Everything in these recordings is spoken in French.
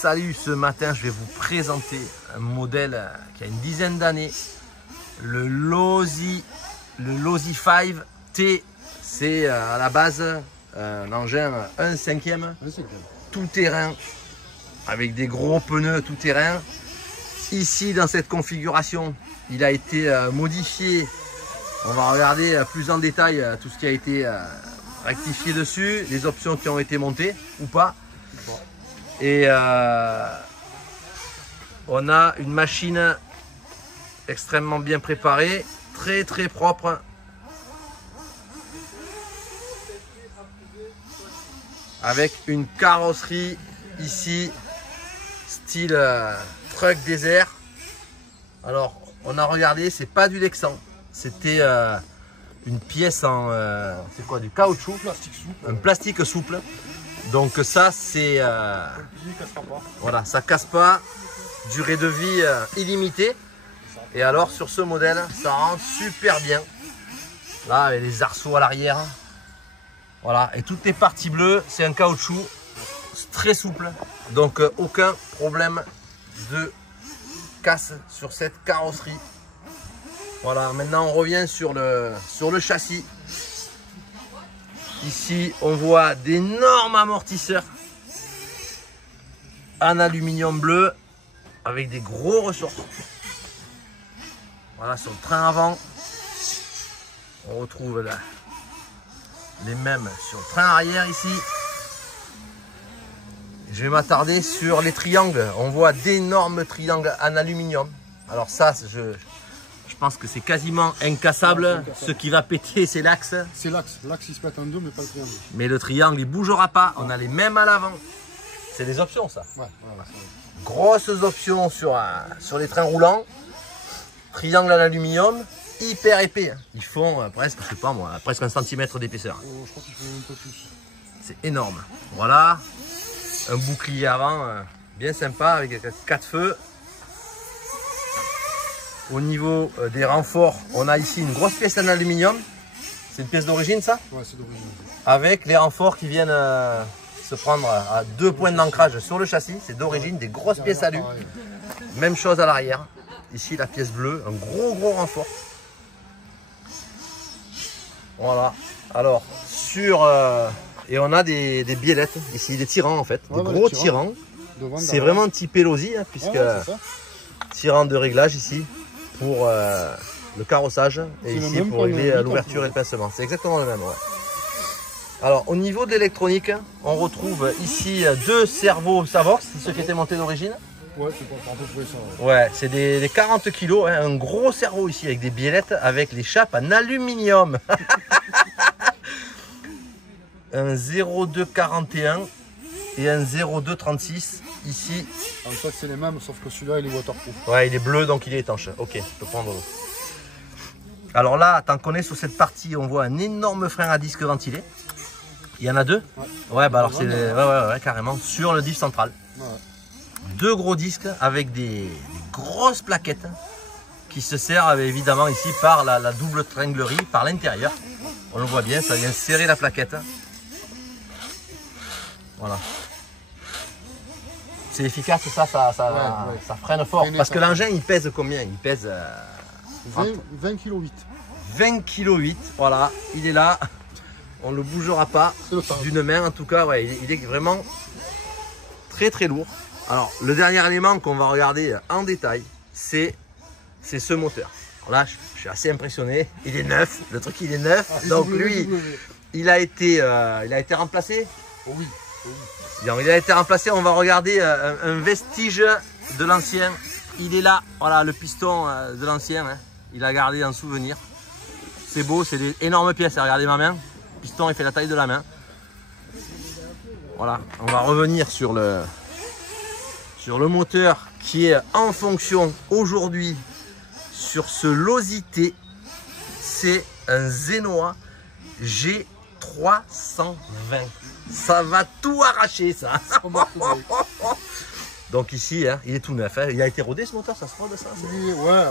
Salut, ce matin je vais vous présenter un modèle qui a une dizaine d'années, le Losi 5 T. C'est à la base un engin 1/5 tout terrain avec des gros pneus tout terrain. Ici dans cette configuration, il a été modifié. On va regarder plus en détail tout ce qui a été rectifié dessus, les options qui ont été montées ou pas. Et on a une machine extrêmement bien préparée, très propre. Avec une carrosserie ici, style truck désert. Alors, on a regardé, c'est pas du Lexan, c'était une pièce en c'est quoi, du caoutchouc, un plastique souple. Donc ça c'est voilà, ça casse pas, durée de vie illimitée. Et alors sur ce modèle, ça rend super bien. Là, avec les arceaux à l'arrière. Voilà, et toutes les parties bleues, c'est un caoutchouc très souple. Donc aucun problème de casse sur cette carrosserie. Voilà, maintenant on revient sur le châssis. Ici, on voit d'énormes amortisseurs en aluminium bleu avec des gros ressorts. Voilà, sur le train avant, on retrouve là les mêmes sur le train arrière ici. Je vais m'attarder sur les triangles. On voit d'énormes triangles en aluminium. Alors ça, je pense que c'est quasiment incassable. Ce qui va péter, c'est l'axe. C'est l'axe. L'axe, il se pète en deux, mais pas le triangle. Mais le triangle, il ne bougera pas. On a les mêmes à l'avant. C'est des options, ça. Ouais, grosses options sur les trains roulants. Triangle en aluminium, hyper épais. Ils font presque, je sais pas moi, presque 1 centimètre d'épaisseur. Oh, je crois qu'ils font un peu plus. C'est énorme. Voilà. Un bouclier avant, bien sympa, avec 4 feux. Au niveau des renforts, on a ici une grosse pièce en aluminium. C'est une pièce d'origine, ça? Ouais, c'est d'origine. Avec les renforts qui viennent se prendre à 2 points d'ancrage sur le châssis. C'est d'origine, des grosses pièces alu. Même chose à l'arrière. Ici, la pièce bleue, un gros renfort. Voilà. Alors, et on a des biellettes ici, des tirants en fait. Des gros tirants. C'est vraiment typé Losi, hein, puisque tirant de réglage ici pour le carrossage et ici pour régler l'ouverture et le pincement. C'est exactement le même. Ouais. Alors au niveau de l'électronique, on retrouve ici 2 servos Savox, ceux qui étaient montés d'origine. Ouais, c'est pas un peu près ça. Ouais, c'est des 40 kg, hein, un gros cerveau ici avec des biellettes avec les chapes en aluminium. Un 0241 et un 0236 ici. En fait, c'est les mêmes, sauf que celui-là il est waterproof. Ouais, il est bleu donc il est étanche. Ok, je peux prendre l'eau. Alors là, tant qu'on est sur cette partie, on voit un énorme frein à disque ventilé. Il y en a 2. Ouais, bah alors c'est ouais, carrément sur le diff central. Ouais. 2 gros disques avec des grosses plaquettes qui se servent évidemment ici par la double tringlerie par l'intérieur. On le voit bien, ça vient serrer la plaquette. Voilà. C'est efficace, ça freine fort. Parce que l'engin, il pèse combien? Il pèse 20 kg 8. 20 kg 8, voilà, il est là. On ne le bougera pas d'une main en tout cas. Ouais, il est vraiment très lourd. Alors, le dernier élément qu'on va regarder en détail, c'est ce moteur. Alors là, je suis assez impressionné. Il est neuf, le truc il est neuf. Donc lui, il a été remplacé. Oh oui. Donc, il a été remplacé. On va regarder un vestige de l'ancien. Il est là, voilà, le piston de l'ancien. Hein. Il a gardé un souvenir. C'est beau, c'est des énormes pièces. Regardez ma main. Le piston, il fait la taille de la main. Voilà, on va revenir sur le moteur qui est en fonction aujourd'hui sur ce Losi T. C'est un Zenoa G320. Ça va tout arracher, ça. Donc ici, hein, il est tout neuf. Hein. Il a été rodé ce moteur, ça se rôde ça? Ouais.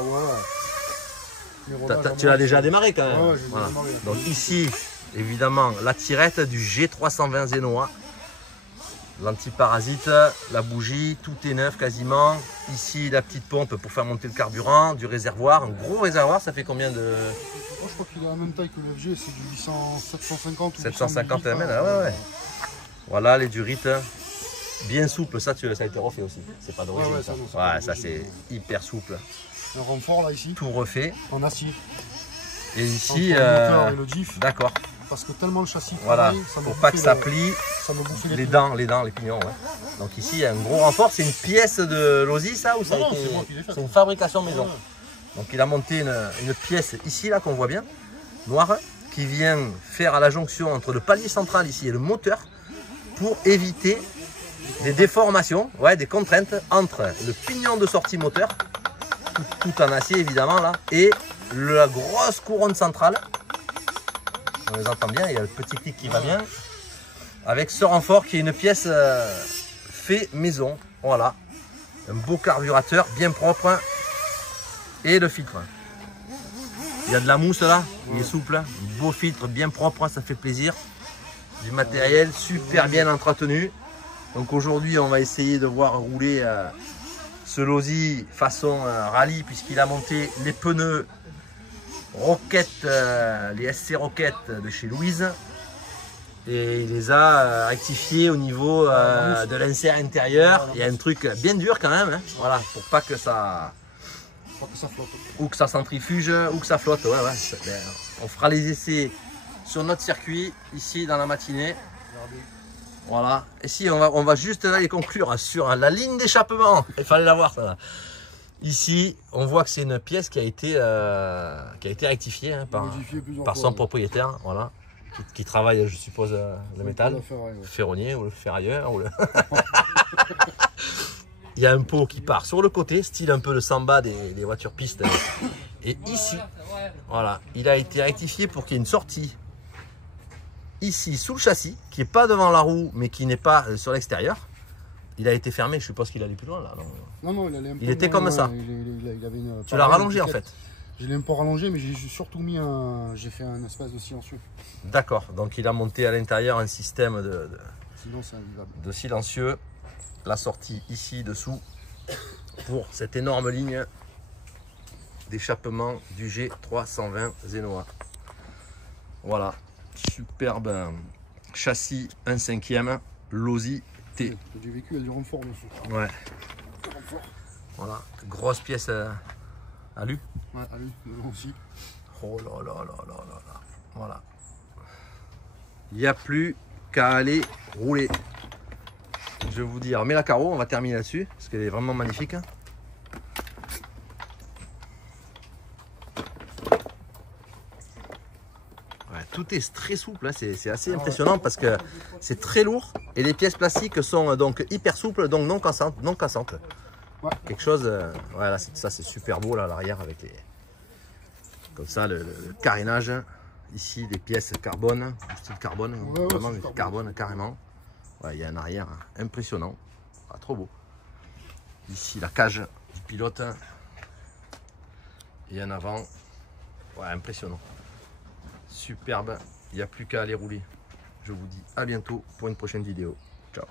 Tu l'as déjà démarré quand même. Ouais, voilà. Démarré. Donc ici, évidemment, la tirette du G320 Zenoa. l'antiparasite, la bougie, tout est neuf quasiment. Ici, la petite pompe pour faire monter le carburant, du réservoir, un gros réservoir. Ça fait combien de... Oh, je crois qu'il a la même taille que le FG, c'est du 750 ou 750 800 ml, ah ouais. Voilà les durites. Bien souple, ça a été refait aussi. C'est pas d'origine Ouais, ça. non, Ouais, ça c'est hyper souple. Un renfort là ici, Tout refait. en acier. Et ici, Entre le moteur et le diff, d'accord. parce que tellement le châssis Voilà, travaille, ça me pour pas que bouffait ça le- plie. ça me bouffait Les dents, les pignons. Ouais. Donc ici, il y a un gros renfort. C'est une pièce de Losi, ça ou ça a Non, été... c'est moi qui l'ai fait. C'est une fabrication maison. Ouais. Donc il a monté une pièce ici, là, qu'on voit bien, noire, qui vient faire à la jonction entre le palier central ici et le moteur pour éviter des déformations, ouais, des contraintes entre le pignon de sortie moteur, tout en acier évidemment là, et la grosse couronne centrale. On les entend bien, il y a le petit clic qui va bien. Avec ce renfort qui est une pièce fait maison. Voilà. Un beau carburateur bien propre. Et le filtre. Il y a de la mousse là, il est souple. Un beau filtre bien propre, ça fait plaisir. Du matériel super bien entretenu. Donc aujourd'hui on va essayer de voir rouler ce Losi façon rallye puisqu'il a monté les pneus Rocket, les SC Rocket de chez Louise. Et il les a rectifiés au niveau de l'insert intérieur. Il y a un truc bien dur quand même, hein. Voilà, pour pas que ça... Pas que ça flotte. Ou que ça centrifuge, ou que ça flotte. Ouais, ouais. On fera les essais sur notre circuit, ici dans la matinée. Regardez. Voilà. Et si on va juste là les conclure sur la ligne d'échappement. Il fallait la voir ça là. Ici, on voit que c'est une pièce qui a été rectifiée hein, Modifié plusieurs par fois, son ouais. propriétaire. Voilà. Qui travaille, je suppose, le métal. La ferraille, ouais. Ferronnier ou le ferrailleur. Ou le... Il y a un pot qui part sur le côté, style un peu le samba des voitures pistes. Et ici, voilà, il a été rectifié pour qu'il y ait une sortie ici sous le châssis, qui n'est pas devant la roue, mais qui n'est pas sur l'extérieur. Il a été fermé, je suppose qu'il allait plus loin là. Non, il allait un peu Il était loin, comme ça. Il avait une, Tu l'as rallongé en fait. Je l'ai un peu rallongé, mais j'ai surtout mis un. J'ai fait un espace de silencieux. D'accord, donc il a monté à l'intérieur un système Sinon, c'est invivable. de silencieux. La sortie ici dessous pour cette énorme ligne d'échappement du G320 Zenoa. Voilà, superbe châssis 1/5 Losi T. J'ai vécu avec du renfort dessus. Ouais, Renfort. voilà, grosse pièce alu. Ouais, allez, nous aussi. Oh là là là là là là. Voilà. Il n'y a plus qu'à aller rouler. Je vais vous dire, mais la carreau, on va terminer là-dessus, parce qu'elle est vraiment magnifique. Ouais, tout est très souple, hein. C'est assez impressionnant parce que c'est très lourd et les pièces plastiques sont donc hyper souples, donc non cassantes. Ouais. Quelque chose, voilà, ça c'est super beau là à l'arrière avec les, comme ça le carénage. Ici des pièces carbone, style carbone, Ouais, vraiment c'est du carbone carrément. Ouais, il y a un arrière impressionnant, ah, trop beau. Ici la cage du pilote et un avant, ouais, impressionnant. Superbe, il n'y a plus qu'à aller rouler. Je vous dis à bientôt pour une prochaine vidéo. Ciao.